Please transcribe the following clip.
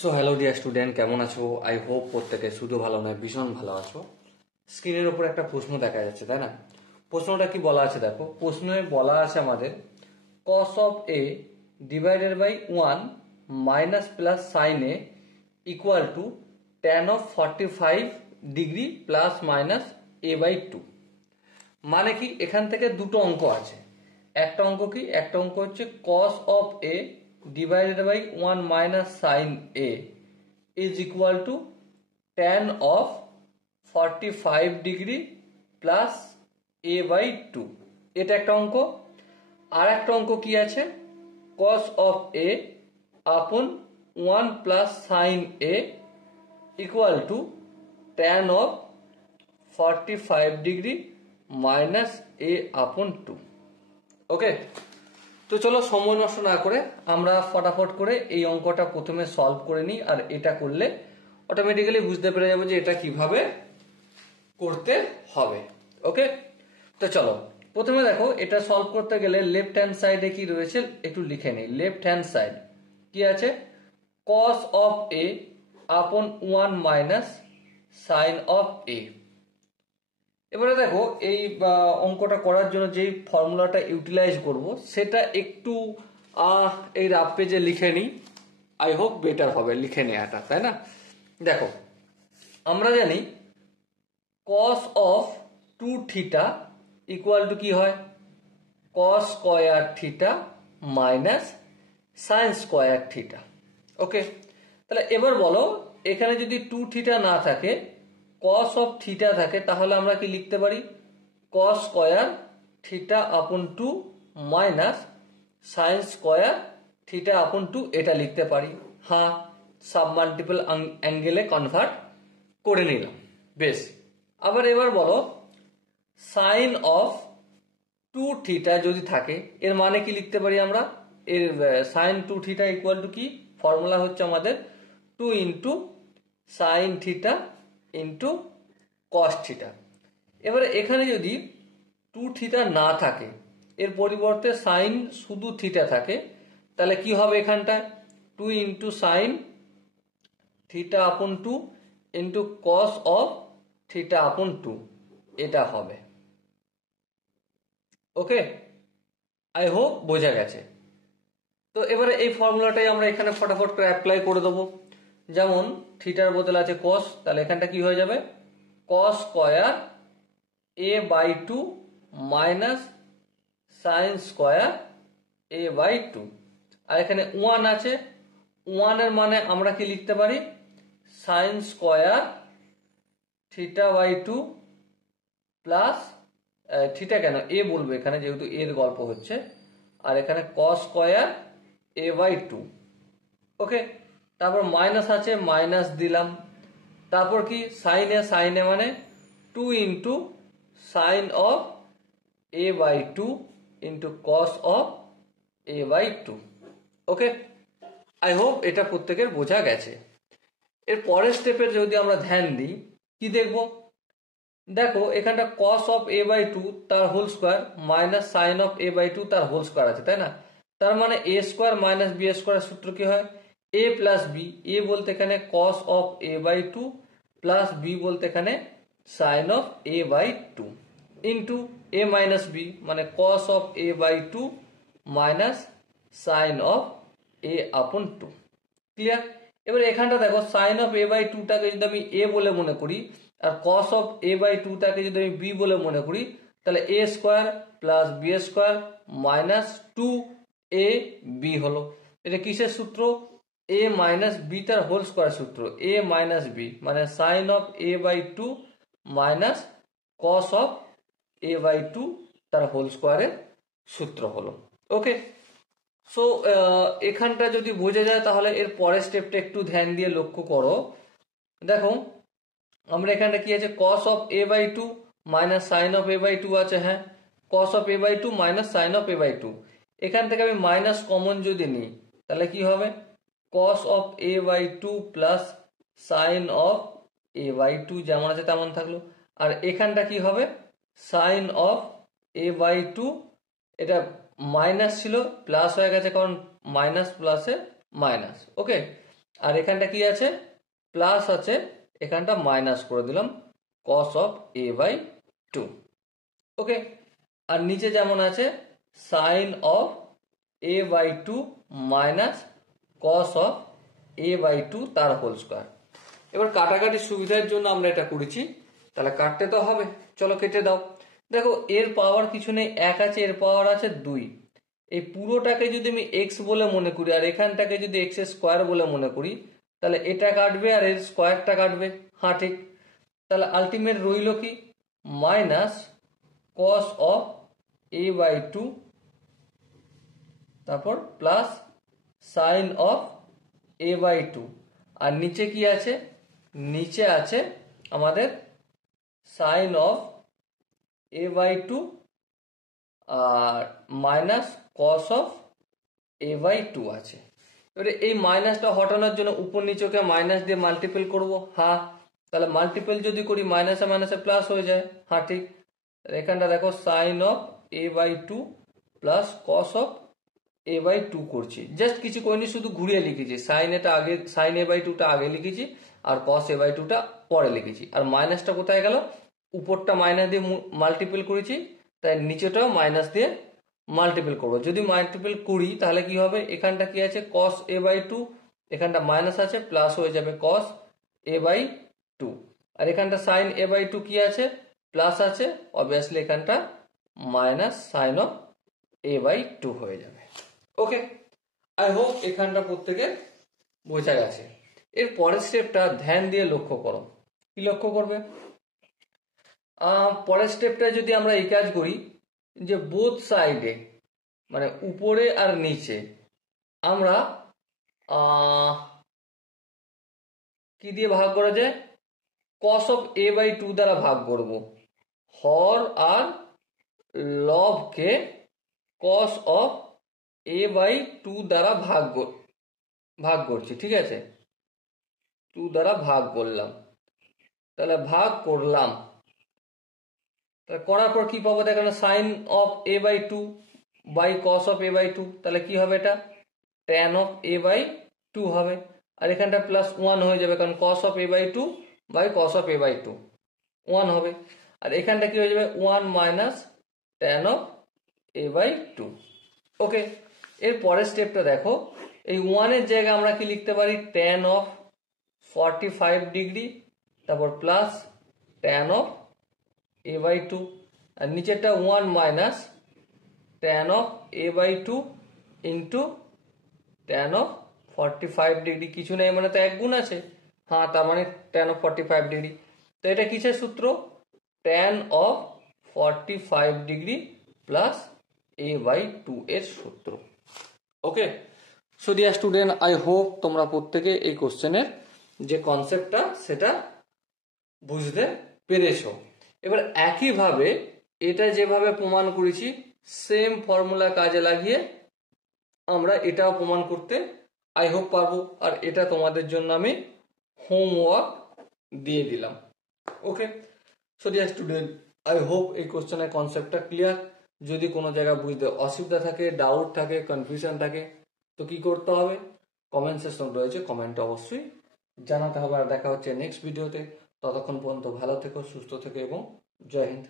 So hello dear student, কেমন আছো? I hope প্রত্যেকে শুধু ভালো নয়, ভীষণ ভালো আছো। স্ক্রিনের উপর একটা প্রশ্ন দেখা যাচ্ছে, তাই না? প্রশ্নটা কি বলা আছে দেখো। প্রশ্নে বলা আছে আমাদের cos of A divided by 1 minus plus sine A equal to tan of 45 degree plus minus A by 2। মানে কি, এখান থেকে দুটো অঙ্ক আছে। একটা অঙ্ক কি, একটা অঙ্ক হচ্ছে cos of A divided by 1 minus sine A is equal to tan of 45 degree plus A by 2। এটা একটা অঙ্ক। আর একটা অঙ্ক কি আছে, cos of A upon 1 plus sine A equal to tan of 45 degree minus A upon 2। ওকে, তো চলো সময় নষ্ট না করে আমরা ফটাফট করে এই অঙ্কটা প্রথমে সলভ করে নিই। আর এটা করলে অটোমেটিক্যালি বুঝতে পেরে যাবো যে এটা কিভাবে করতে হবে। ওকে, তো চলো প্রথমে দেখো, এটা সলভ করতে গেলে লেফট হ্যান্ড সাইডে কি রয়েছে একটু লিখে নিই। লেফট হ্যান্ড সাইড কি আছে, cos of A upon 1 minus sine of এ। এবারে দেখো, এই অঙ্কটা করার জন্য যেই ফর্মুলাটা ইউটিলাইজ করব সেটা একটু এই রাফ পেজে লিখে নিই। আই হোপ বেটার হবে লিখে নেওয়াটা, তাই না? দেখো, আমরা জানি cos of 2 theta equal to কি হয়, cos square theta minus sine square theta. Okay, তাহলে এবার বলো, এখানে যদি 2 থিটা না থাকে, cos অফ থিটা থাকে, তাহলে আমরা কি লিখতে পারি, cos স্কয়ার থিটা আপন 2 মাইনাস সাইন স্কয়ার থিটা আপন 2 এটা লিখতে পারি। হ্যাঁ, সাবমাল্টিপল অ্যাঙ্গেলে কনভার্ট করে নিলাম, বেশ। আবার এবার বলো, সাইন অফ 2 থিটা যদি থাকে, এর মানে কি লিখতে পারি আমরা, এর সাইন 2 থিটা ইকুয়াল টু কি, ফর্মুলা হচ্ছে আমাদের 2 into sine theta into cos theta. এবারে এখানে যদি 2 থিটা না থাকে, এর পরিবর্তে সাইন শুধু থিটা থাকে, তাহলে কি হবে এখানটায়, 2 ইন্টু সাইন থিটা আপন 2 ইন্টু কস অফ থিটা আপন 2 এটা হবে। ওকে, আই হোপ বোঝা গেছে। তো এবারে এই ফর্মুলাটাই আমরা এখানে ফটাফট করে অ্যাপ্লাই করে দেবো। যেমন থিটার বদলে আছে কস, তাহলে এখানটা কি হয়ে যাবে, cos square A by 2 minus sine square A by 2। আর এখানে 1 আছে, 1 এর মানে আমরা কি লিখতে পারি, sine square theta by 2 plus theta কেন এ বলবো এখানে, যেহেতু এর গল্প হচ্ছে। আর এখানে কস স্কয়ার এ বাই 2। ওকে, তারপর মাইনাস আছে, মাইনাস দিলাম। তারপর কি, সাইনে মানে 2 into sine of A by 2 into cos of A by 2। Okay, I hope এটা প্রত্যেকের বোঝা গেছে। এর পরের স্টেপের যদি আমরা ধ্যান দিই, কি দেখবো, দেখো এখানটা cos অফ এ বাই 2 তার whole square minus sine of A by 2 তার হোল স্কোয়ার আছে, তাই না? তার মানে A square minus B square সূত্র কি হয়, এ প্লাস বি। এ বলতে এখানে cos of A by 2 plus B বলতে এখানে sine of A by 2 into A minus B মানে cos of A by 2 minus sine of A upon 2। Clear? এবার এখানটা দেখো, সাইন অফ এ বাই 2 টাকে যদি আমি এ বলে মনে করি, আর cos অফ এ বাই 2 টাকে যদি আমি বি বলে মনে করি, তাহলে A square plus B square minus 2 A B হলো। এটা কিসের সূত্র, এ মাইনাস বি তার হোল স্কোয়ার সূত্র, এ মাইনাস বি মানে sine of A by 2 minus cos of A by 2 তার হোল স্কোয়ারের সূত্র হলো। ওকে, সো এখানটা যদি বোঝা যায়, তাহলে এর পরের স্টেপটা একটু ধ্যান দিয়ে লক্ষ্য করো। দেখো, আমরা এখানটা কি আছে, cos of A by 2 minus sine of A by 2 আছে। হ্যাঁ, cos of A by 2 minus sine of A by 2। এখান থেকে আমি মাইনাস কমন যদি নিই, তাহলে কি হবে, cos of A by 2 plus sine of A by 2 যেমন আছে তেমন থাকলো। আর এখানটা কি হবে, সাইন অফ এ বাই 2, এটা মাইনাস ছিল প্লাস হয়ে গেছে, কারণ মাইনাস প্লাসে মাইনাস। ওকে, আর এখানটা কি আছে, প্লাস আছে, এখানটা মাইনাস করে দিলাম cos of a by two. Okay, আর নিচে যেমন আছে sine of a by two minus cos of a by two তার হোল স্কোয়ার। এবার কাটাকাটির সুবিধার জন্য আমরা এটা করেছি, তাহলে কাটতে তো হবে, চলো কেটে দাও। দেখো এর পাওয়ার কিছু নেই, এক আছে, এর পাওয়ার আছে দুই। এই পুরোটাকে যদি আমি এক্স বলে মনে করি আর এখানটাকে যদি এক্স স্কোয়ার বলে মনে করি, তাহলে এটা কাটবে আর এর স্কোয়ারটা কাটবে। হ্যাঁ ঠিক, তাহলে আলটিমেট রইল কি, minus cos of A by two, তারপর plus sine of A by two, আর নিচে কি আছে, নিচে আছে আমাদের sine of A by two আর minus cos of A by two আছে। এবারে এই মাইনাসটা হটানোর জন্য উপর নিচেকে মাইনাস দিয়ে মাল্টিপল করব। হ্যাঁ, তাহলে মাল্টিপল যদি করি মাইনাসে মাইনাসে প্লাস হয়ে যায়। হ্যাঁ ঠিক, এখানটা দেখো sine of A by two plus cos of A by two করছি, জাস্ট কিছু করিনি, শুধু ঘুরিয়ে লিখেছি। সাইন এটা আগে, সাইন এ বাই টুটা আগে লিখেছি আর কস এ বাই টুটা পরে লিখেছি। আর মাইনাসটা কোথায় গেল, উপরটা মাইনাস দিয়ে মাল্টিপল করেছি, তাই নিচেটাও মাইনাস দিয়ে মাল্টিপল করবো। যদি মাল্টিপল করি তাহলে কি হবে, এখানটা কি আছে কস এ বাই টু, এখানটা মাইনাস আছে, প্লাস হয়ে যাবে কস এ বাই টু, আর এখানটা সাইন এ বাই টু কি আছে, প্লাস আছে, অবভিয়াসলি এখানটা minus sine of A by two হয়ে যাবে। ওকে, আই হোপ এখানটা প্রত্যেকের বোঝা গেছে। এর পরের স্টেপটা ধ্যান দিয়ে লক্ষ্য করো। কি লক্ষ্য করবে, পরের স্টেপটা যদি আমরা এই কাজ করি যে বোথ সাইডে মানে উপরে আর নিচে আমরা কি দিয়ে ভাগ করা যায়, cos of A by two দ্বারা ভাগ করব। হর আর লবকে cos of A by two দ্বারা ভাগ করছি, ঠিক আছে, টু দ্বারা ভাগ করলাম। তাহলে ভাগ করলাম, তাহলে করার পর কি পাবো, দেখো sine of A by two by cos of A by two, তাহলে কি হবে, এটা tan of A by two হবে। আর এখানটা প্লাস ওয়ান হয়ে যাবে, কারণ cos of A by two by cos of A by two one হবে। আর এখানটা কি হয়ে যাবে, one minus tan of A by two. Okay, এর পরের স্টেপটা দেখো, এই ওয়ানের জায়গায় আমরা কি লিখতে পারি, ট্যান অফ 45 ডিগ্রি, তারপর plus tan of A by two, আর নিচেরটা one minus tan of A by two into tan of 45 degree. কিছু নেই মানে তো এক গুণ আছে, হ্যাঁ, তার মানে ট্যান অফ 45 ডিগ্রি। তো এটা কিসের সূত্র, tan of 45 degree plus A by two এর সূত্র। Okay, so dear student, I hope তোমরা প্রত্যেকে এই কোশ্চেনের যে কনসেপ্টটা সেটা বুঝতে পেরেছো। এবার একইভাবে এটা যেভাবে প্রমাণ করেছি সেম ফর্মুলা কাজে লাগিয়ে আমরা এটাও প্রমাণ করতে আই হোপ পারবো। আর এটা তোমাদের জন্য আমি হোমওয়ার্ক দিয়ে দিলাম। Okay, so dear student, I hope এই কোশ্চেনের কনসেপ্টটা ক্লিয়ার। যদি কোনো জায়গায় বুঝতে অসুবিধা থাকে, ডাউট থাকে, কনফিউশন থাকে, তো কি করতে হবে, কমেন্ট সেকশন রয়েছে, কমেন্টে অবশ্যই জানাতে হবে। আর দেখা হচ্ছে নেক্সট ভিডিওতে, ততক্ষণ পর্যন্ত ভালো থেকো, সুস্থ থেকো এবং জয় হিন্দ।